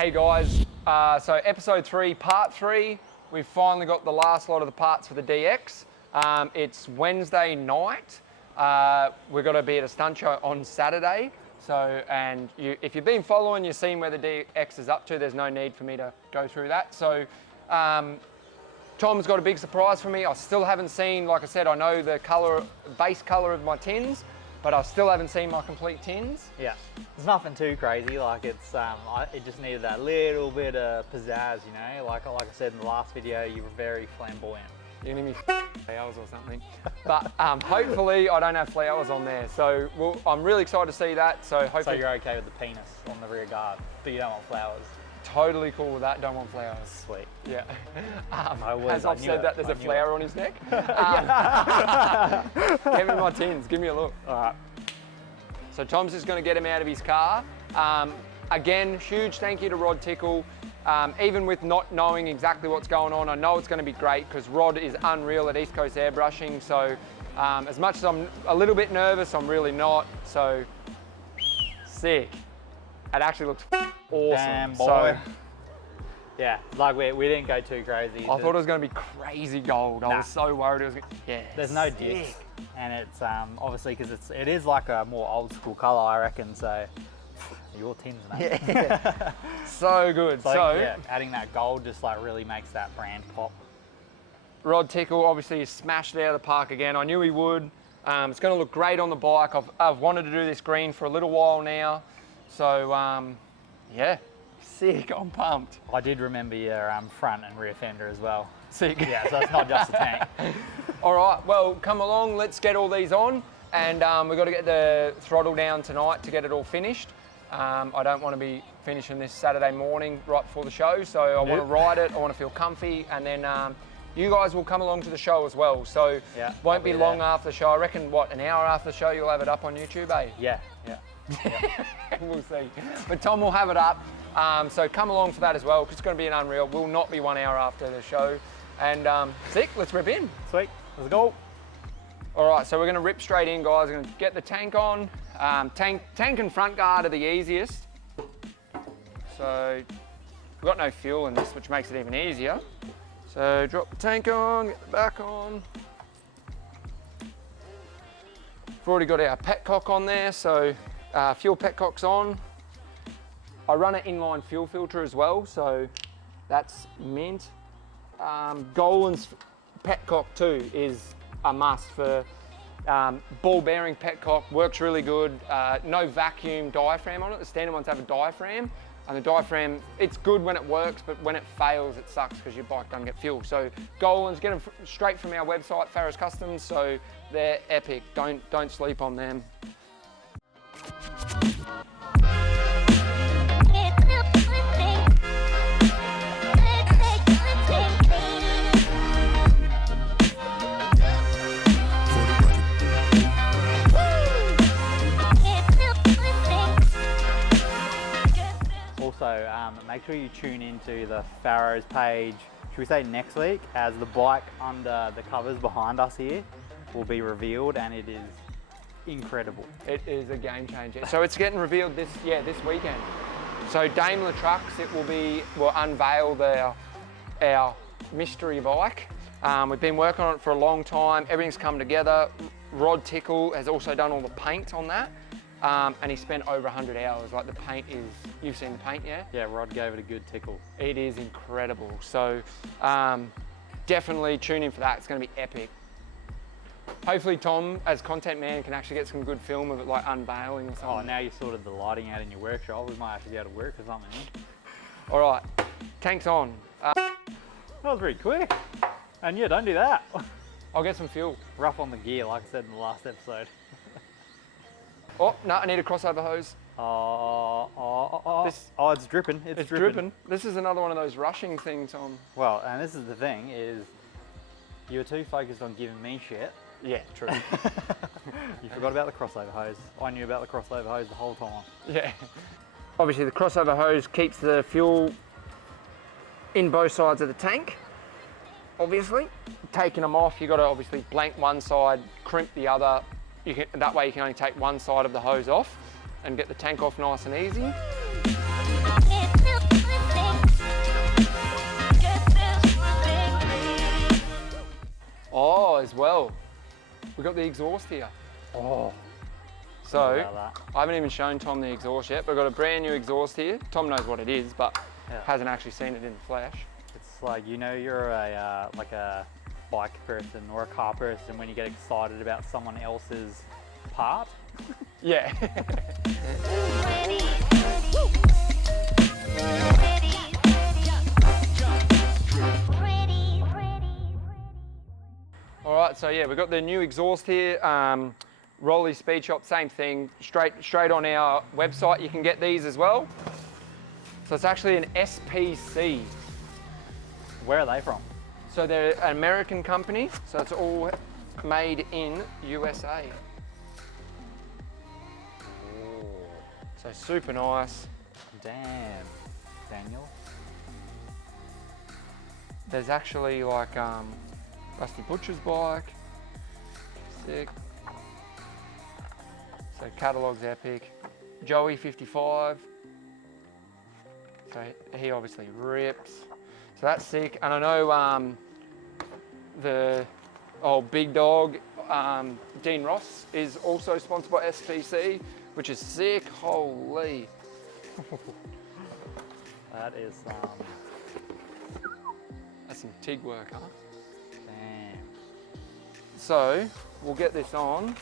Hey guys, so episode 3, part 3, we've finally got the last lot of the parts for the DX. It's Wednesday night. We're going to be at a stunt show on Saturday. So, if you've been following, you've seen where the DX is up to. There's no need for me to go through that. So, Tom's got a big surprise for me. I still haven't seen, like I said, I know the color, base color of my tins, but I still haven't seen my complete tins. Yeah, there's nothing too crazy. Like it just needed that little bit of pizzazz, you know. Like I said in the last video, you were very flamboyant. You're gonna give me flowers or something. But hopefully I don't have flowers on there. So I'm really excited to see that. So hopefully. So you're okay with the penis on the rear guard, but you don't want flowers. Totally cool with that, don't want flowers. Sweet. Yeah. As I've said that, there's a flower on his neck. Give me my tins, give me a look. All right. So Tom's just gonna get him out of his car. Again, huge thank you to Rod Tickle. Even with not knowing exactly what's going on, I know it's gonna be great because Rod is unreal at East Coast airbrushing. So as much as I'm a little bit nervous, I'm really not. So sick. It actually looks awesome. Damn, boy. So, yeah, like we didn't go too crazy. I thought it was going to be crazy gold. I was so worried it was going to, yeah. There's no dicks. And it's obviously because it is like a more old school color, I reckon. So your tins, mate. Yeah. So good. So yeah, adding that gold just like really makes that brand pop. Rod Tickle obviously smashed it out of the park again. I knew he would. It's going to look great on the bike. I've wanted to do this green for a little while now. So, yeah, sick, I'm pumped. I did remember your front and rear fender as well. Sick. Yeah, so it's not just a tank. All right, well, come along, let's get all these on. And we've got to get the throttle down tonight to get it all finished. I don't want to be finishing this Saturday morning right before the show, so I want to ride it, I want to feel comfy, and then you guys will come along to the show as well. So, won't be long after the show. I reckon, what, an hour after the show, you'll have it up on YouTube, eh? Yeah. We'll see. But Tom will have it up. So come along for that as well, because it's going to be an unreal. Will not be 1 hour after the show. And sick, let's rip in. Sweet, let's go. All right, so we're going to rip straight in, guys. We're going to get the tank on. Tank and front guard are the easiest. So we've got no fuel in this, which makes it even easier. So drop the tank on, get the back on. We've already got our petcock on there, so fuel petcock's on. I run an inline fuel filter as well, so that's mint. Golan's petcock too is a must for ball bearing petcock, works really good. No vacuum diaphragm on it. The standard ones have a diaphragm, and the diaphragm, it's good when it works, but when it fails, it sucks because your bike doesn't get fuel. So Golan's, get them straight from our website, Farris Customs, so they're epic. Don't sleep on them. Also, make sure you tune into the Farrows page, should we say next week, as the bike under the covers behind us here will be revealed, and it is incredible. It is a game changer. So it's getting revealed this weekend. So Daimler Trucks, will unveil our mystery bike. We've been working on it for a long time. Everything's come together. Rod Tickle has also done all the paint on that. And he spent over 100 hours. Like, the paint is, you've seen the paint, yeah? Yeah, Rod gave it a good tickle. It is incredible. So definitely tune in for that. It's going to be epic. Hopefully Tom, as content man, can actually get some good film of it, like unveiling or something. Oh, now you sorted the lighting out in your workshop. We might actually be able to work or something. All right, tank's on. That was very quick. And yeah, don't do that. I'll get some fuel. Rough on the gear, like I said in the last episode. Oh, no, I need a crossover hose. It's dripping. It's dripping. This is another one of those rushing things on. Well, and this is the thing, is you're too focused on giving me shit. Yeah, true. You forgot about the crossover hose. I knew about the crossover hose the whole time. Yeah. Obviously the crossover hose keeps the fuel in both sides of the tank. Obviously, taking them off, you've got to obviously blank one side, crimp the other. That way you can only take one side of the hose off and get the tank off nice and easy. we got the exhaust here. Oh. So, About that. I haven't even shown Tom the exhaust yet, but I've got a brand new exhaust here. Tom knows what it is, but hasn't actually seen it in the flesh. It's like, you know, you're a like a bike person or a car person when you get excited about someone else's part. Yeah. All right, so yeah, we've got the new exhaust here. Rolly Speed Shop, same thing. Straight on our website, you can get these as well. So it's actually an SPC. Where are they from? So they're an American company, so it's all made in USA. Oh. So super nice. Damn, Daniel. There's actually like Rusty Butcher's bike. Sick. So catalog's epic. Joey 55. So he obviously rips. So that's sick. And I know the old big dog, Dean Ross, is also sponsored by SPC, which is sick. Holy. That is That's some TIG work, huh? damn. So we'll get this on.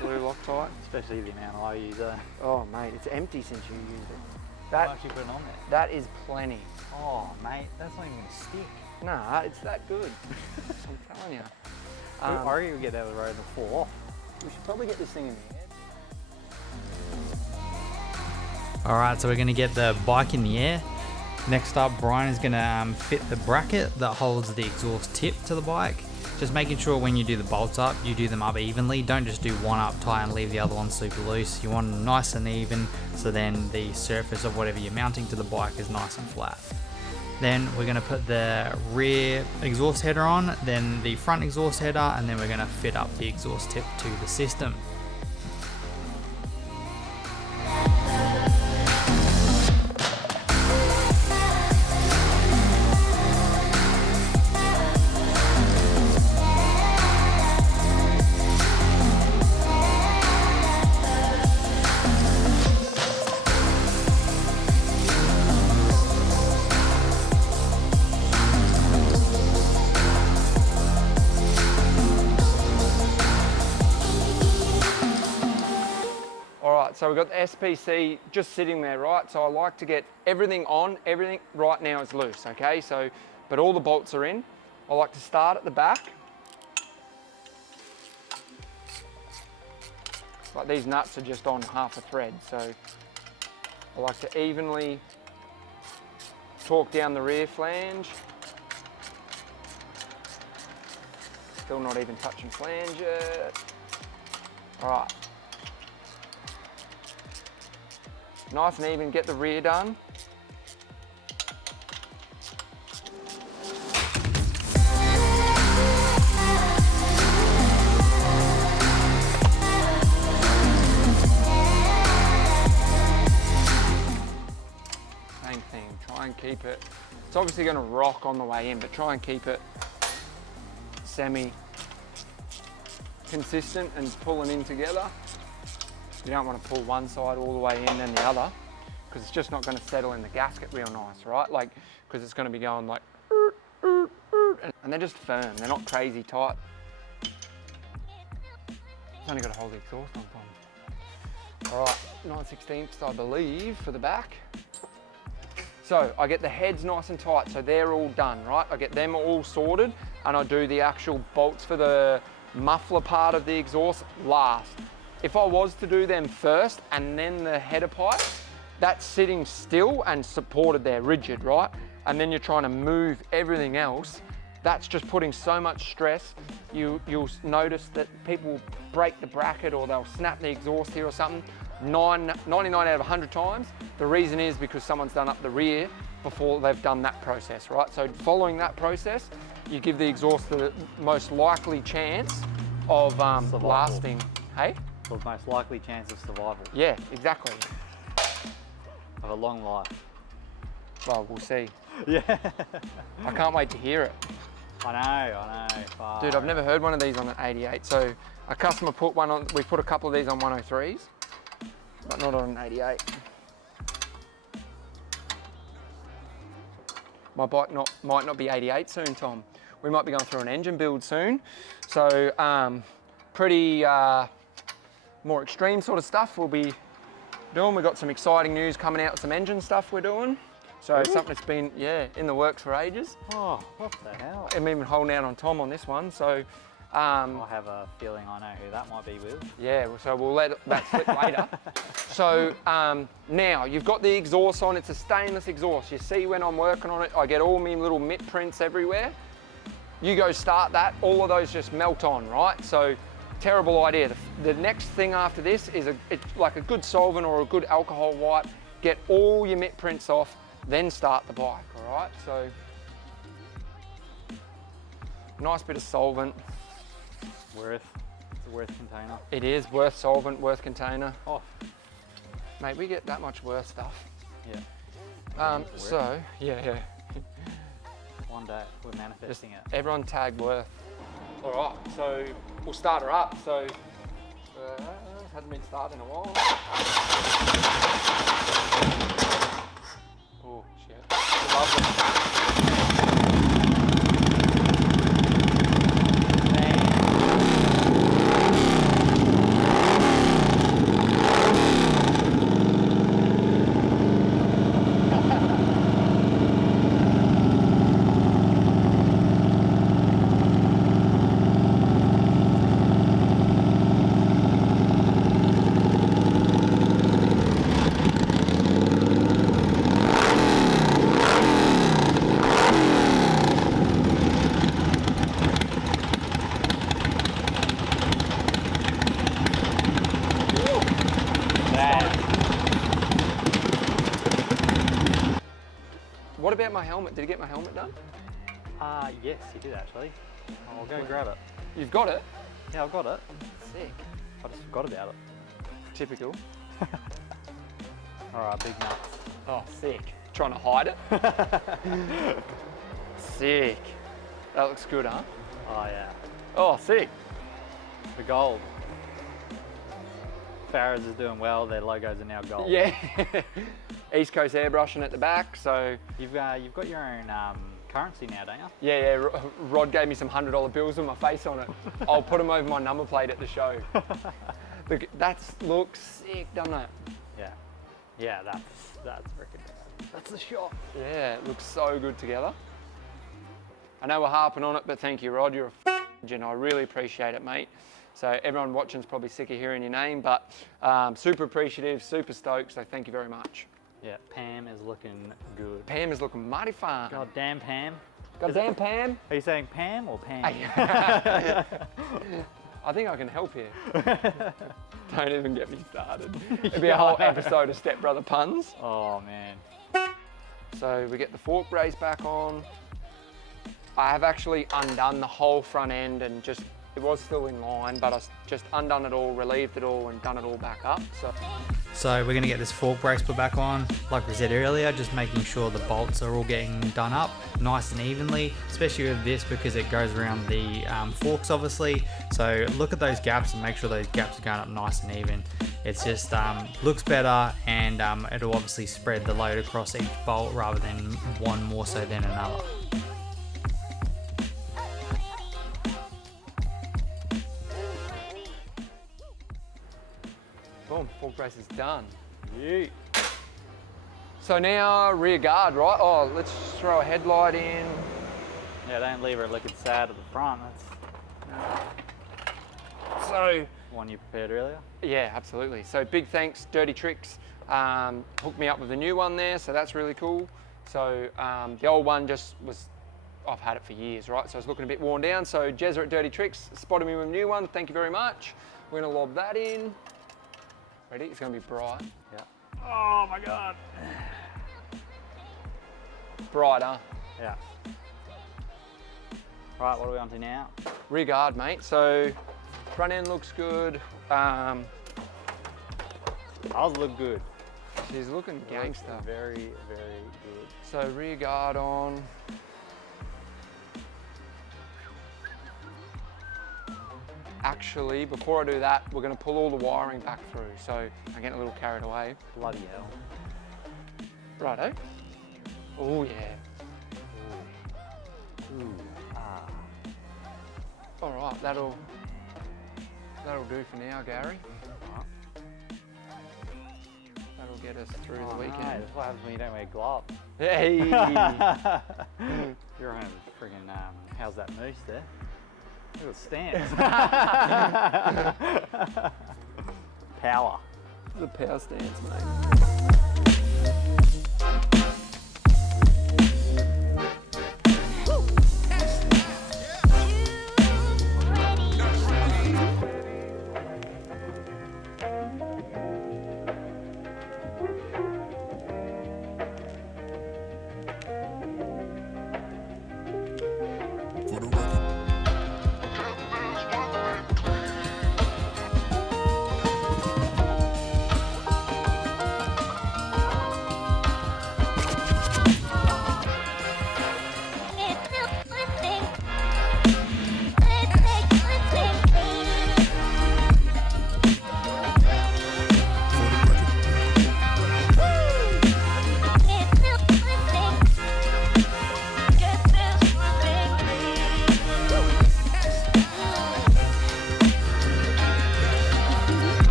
Blue Loctite. Especially the amount I use. Oh mate, it's empty since you used it. I'll actually put it on there. That is plenty. Oh mate, that's not even gonna stick. Nah, it's that good. I'm telling you. I reckon we'll get that with road before. We should probably get this thing in the air. Alright, so we're going to get the bike in the air. Next up, Brian is going to fit the bracket that holds the exhaust tip to the bike. Just making sure when you do the bolts up, you do them up evenly. Don't just do one up tight and leave the other one super loose. You want them nice and even, so then the surface of whatever you're mounting to the bike is nice and flat. Then we're going to put the rear exhaust header on, then the front exhaust header, and then we're going to fit up the exhaust tip to the system. So we've got the SPC just sitting there, right? So I like to get everything on. Everything right now is loose, okay? So, but all the bolts are in. I like to start at the back. Like these nuts are just on half a thread. So I like to evenly torque down the rear flange. Still not even touching flange yet. All right. Nice and even, get the rear done. Same thing, try and keep it. It's obviously going to rock on the way in, but try and keep it semi-consistent and pulling in together. You don't want to pull one side all the way in and the other, because it's just not going to settle in the gasket real nice, right? Like, because it's going to be going like, and they're just firm. They're not crazy tight. It's only got to hold the exhaust on from. All right, 9/16 I believe for the back. So I get the heads nice and tight, so they're all done, right? I get them all sorted, and I do the actual bolts for the muffler part of the exhaust last. If I was to do them first and then the header pipes, that's sitting still and supported there, rigid, right? And then you're trying to move everything else. That's just putting so much stress. You'll notice that people will break the bracket or they'll snap the exhaust here or something. 99 out of 100 times, the reason is because someone's done up the rear before they've done that process, right? So following that process, you give the exhaust the most likely chance of lasting. Hey? The most likely chance of survival Yeah, exactly. of a long life. Well, we'll see. Yeah. I can't wait to hear it. I know. Far. Dude, I've never heard one of these on an 88. So a customer put one on, we put a couple of these on 103s, but not on an 88. My bike might not be 88 soon, Tom. We might be going through an engine build soon. So pretty more extreme sort of stuff we'll be doing. We've got some exciting news coming out, some engine stuff we're doing. So something that's been, in the works for ages. Oh, what the hell? I'm even holding out on Tom on this one. So I have a feeling I know who that might be with. yeah, so we'll let that slip later. So now you've got the exhaust on. It's a stainless exhaust. You see when I'm working on it, I get all my little mitt prints everywhere. You go start that, all of those just melt on, right? So terrible idea. The next thing after this is it's like a good solvent or a good alcohol wipe. Get all your mitt prints off, then start the bike, all right? So nice bit of solvent. It's a worth container. It is worth solvent, worth container. Oh, Mate, we get that much worth stuff. yeah. So, yeah. One day we're manifesting it. Everyone tag worth. All right, so we'll start her up. So, hasn't been started in a while. Oh, shit. Lovely. What about my helmet? Did you get my helmet done? Yes, you did actually. I'll go grab it. You've got it? Yeah, I've got it. Sick. I just forgot about it. Typical. All right, big nuts. Oh, sick. Trying to hide it? Sick. That looks good, huh? Oh yeah, Oh, sick. the gold. Farrah's is doing well. Their logos are now gold. Yeah. East Coast airbrushing at the back, so You've got your own currency now, don't you? yeah. Rod gave me some $100 bills with my face on it. I'll put them over my number plate at the show. Look, that looks sick, doesn't it? Yeah. Yeah, that's freaking bad. That's the shot. Yeah, it looks so good together. I know we're harping on it, but thank you, Rod. You're a legend. I really appreciate it, mate. So everyone watching's probably sick of hearing your name, but super appreciative, super stoked, so thank you very much. Yeah, Pam is looking good. Pam is looking mighty fine. God damn, Pam. Goddamn, Pam. Are you saying Pam or Pam? I think I can help here. Don't even get me started. It'd be a whole episode of Step Brother puns. Oh man. So we get the fork brace back on. I have actually undone the whole front end and it was still in line, but I just undone it all, relieved it all, and done it all back up. So we're gonna get this fork brace put back on. Like we said earlier, just making sure the bolts are all getting done up nice and evenly, especially with this because it goes around the forks obviously. So look at those gaps and make sure those gaps are going up nice and even. It's just looks better, and it'll obviously spread the load across each bolt rather than one more so than another. Boom, fork brace is done. Yeet. So now rear guard, right? Oh, let's throw a headlight in. Yeah, don't leave her looking sad at the front. That's So, one you prepared earlier. yeah, absolutely. So big thanks, Dirty Tricks. Hooked me up with a new one there, so that's really cool. So the old one I've had it for years, right? So it's looking a bit worn down. So Jezza at Dirty Tricks spotted me with a new one. Thank you very much. We're gonna lob that in. Ready? It's gonna be bright. Yeah. Oh my God. Bright, huh? Yeah. Right, what are we on to now? Rear guard, mate. So Front end looks good. Ours look good. She's looking gangster. Very, very good. So rear guard on. Actually, before I do that, we're going to pull all the wiring back through. So I'm getting a little carried away. Bloody hell. Righto. Oh yeah. Ooh. Ah. All right, that'll do for now, Gary. That'll get us through the weekend. No, that's what happens when you don't wear gloves. Hey. You're on friggin' how's that moose there? Look at the stance. Power. The power stance, mate.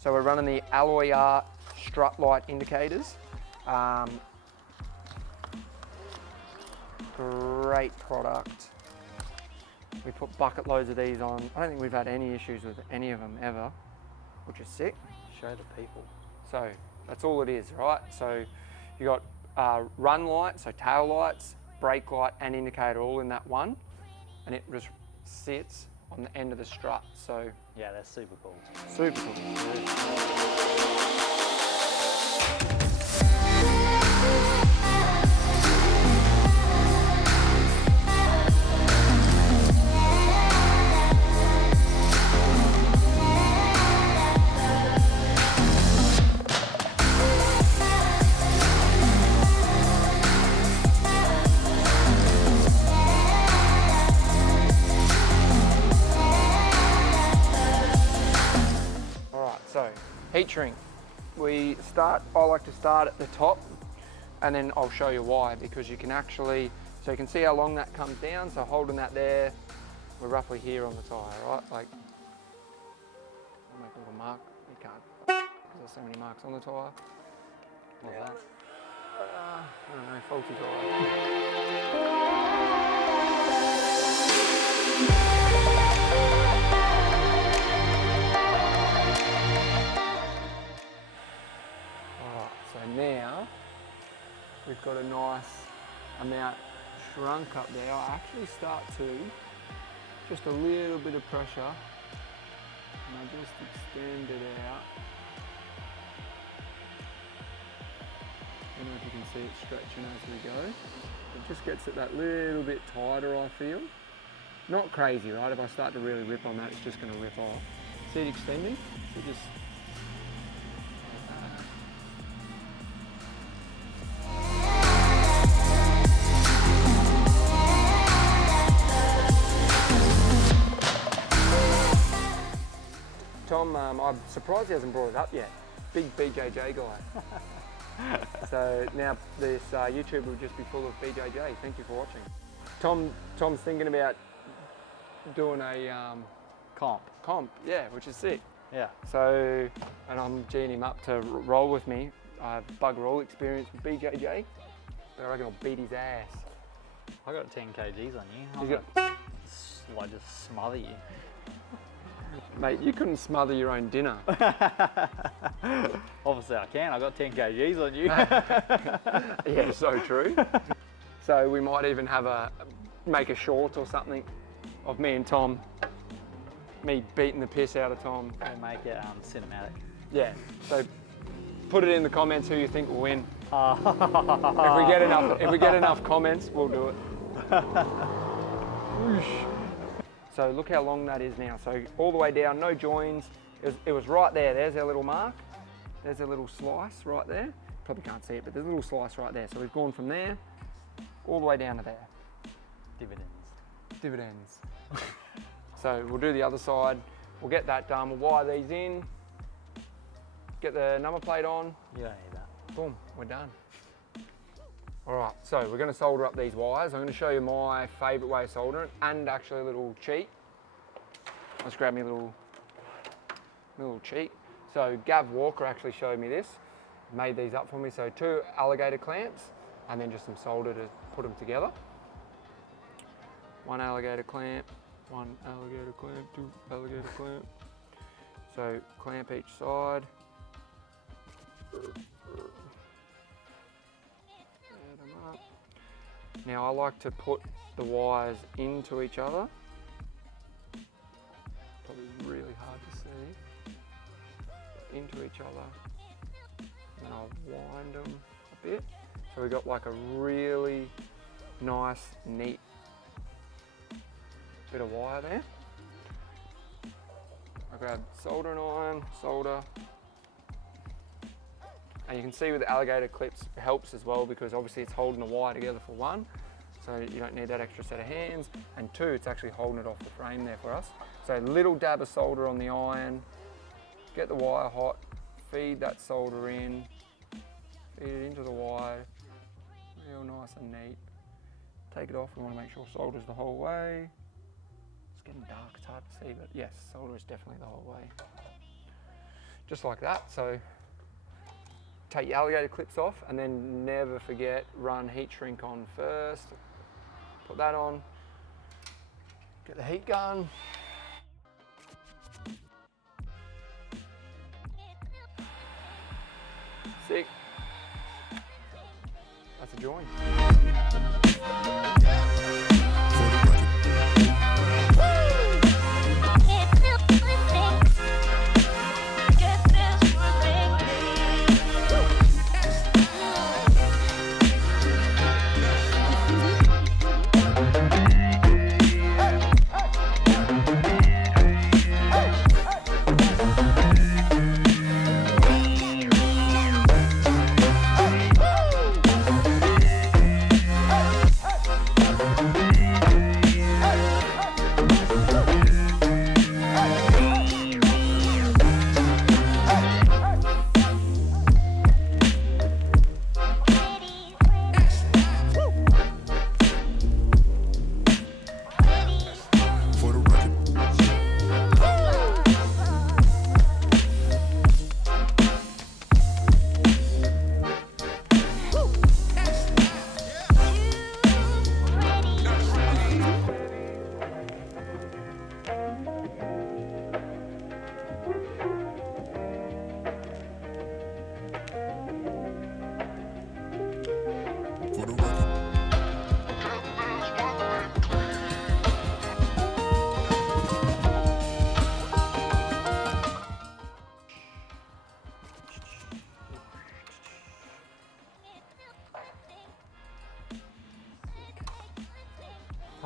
So we're running the Alloy Art strut light indicators. Great product. We put bucket loads of these on. I don't think we've had any issues with any of them ever, which is sick. Show the people. So that's all it is, right? So you got run light, so tail lights, brake light and indicator all in that one, and it just sits on the end of the strut. So Yeah, that's super cool. super cool. So, heat shrink. I like to start at the top, and then I'll show you why, because you can actually, so you can see how long that comes down, so holding that there, we're roughly here on the tyre, right? Like, I'll make a little mark, you can't, because there's so many marks on the tyre. What's that? I don't know, faulty tyre. So now we've got a nice amount shrunk up there. I actually start to just a little bit of pressure, and I just extend it out. I don't know if you can see it stretching as we go. It just gets it that little bit tighter, I feel. Not crazy, right? If I start to really rip on that, it's just going to rip off. See it extending? So just Tom, I'm surprised he hasn't brought it up yet. Big BJJ guy. So now this YouTube will just be full of BJJ. Thank you for watching. Tom's thinking about doing a comp, yeah, which is sick. Yeah. So, and I'm geeing him up to roll with me. I have bugger all experience with BJJ. I reckon I'll beat his ass. I got 10 kgs on you. You got- Like just smother you. Mate, you couldn't smother your own dinner. Obviously I can. I got 10 kgs on you. Yeah, so true. So we might even make a short or something of me and Tom, me beating the piss out of Tom. We'll make it cinematic. Yeah, so Put it in the comments who you think will win. If we get enough comments, we'll do it. So look how long that is now. So all the way down, no joins. It was right there. There's our little mark. There's a little slice right there. Probably can't see it, but there's a little slice right there. So we've gone from there all the way down to there. Dividends. So we'll do the other side. We'll get that done. We'll wire these in. Get the number plate on. You don't need that. Boom, we're done. All right, so we're going to solder up these wires. I'm going to show you my favourite way of soldering and actually a little cheat. Let's grab me a little cheat. So Gav Walker actually showed me this, made these up for me. So 2 alligator clamps and then just some solder to put them together. 1 alligator clamp, 1 alligator clamp, 2 alligator clamp. So clamp each side. Add them up. Now I like to put the wires into each other. Probably really hard to see. Into each other. And I'll wind them a bit. So we've got like a really nice, neat bit of wire there. I grab soldering iron, solder. And you can see with the alligator clips it helps as well because obviously it's holding the wire together for 1, so you don't need that extra set of hands, and 2, it's actually holding it off the frame there for us. So a little dab of solder on the iron, get the wire hot, feed that solder in, feed it into the wire, real nice and neat. Take it off, we want to make sure solder's the whole way. It's getting dark, it's hard to see, but yes, solder is definitely the whole way. Just like that, so take your alligator clips off and then never forget, run heat shrink on first. Put that on, get the heat gun. Sick. That's a join.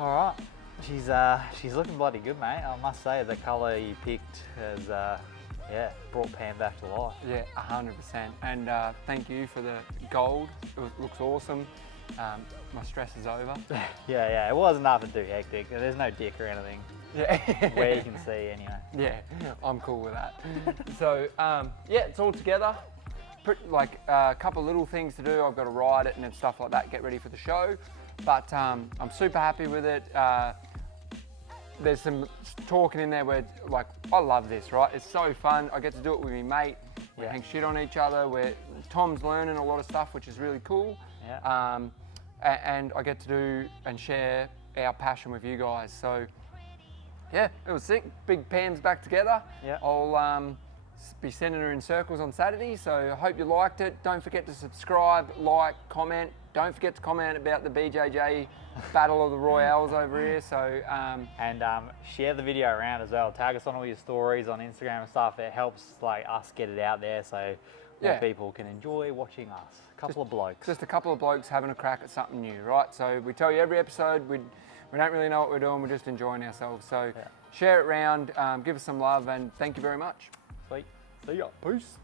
All right, she's looking bloody good, mate. I must say the colour you picked has yeah, brought Pam back to life. Yeah, 100%. And thank you for the gold. Looks awesome. My stress is over. Yeah, it wasn't nothing too hectic. There's no dick or anything. Yeah. Where you can see anyway. Yeah, I'm cool with that. So yeah, it's all together. Like a couple of little things to do. I've got to ride it and then stuff like that, get ready for the show. But I'm super happy with it. There's some talking in there where, like, I love this, right? It's so fun. I get to do it with my mate. We hang shit on each other. Tom's learning a lot of stuff, which is really cool. Yeah. And I get to do and share our passion with you guys. So yeah, it was sick. Big Pam's back together. Yeah. I'll be sending her in circles on Saturday. So I hope you liked it. Don't forget to subscribe, like, comment. Don't forget to comment about the BJJ Battle of the Royales over here. So and share the video around as well. Tag us on all your stories on Instagram and stuff. It helps like us get it out there. So more Yeah. people can enjoy watching us. A couple of blokes. Just a couple of blokes having a crack at something new, right? So we tell you every episode, we don't really know what we're doing, we're just enjoying ourselves. So share it around, give us some love, and thank you very much. Sweet. See ya. Peace.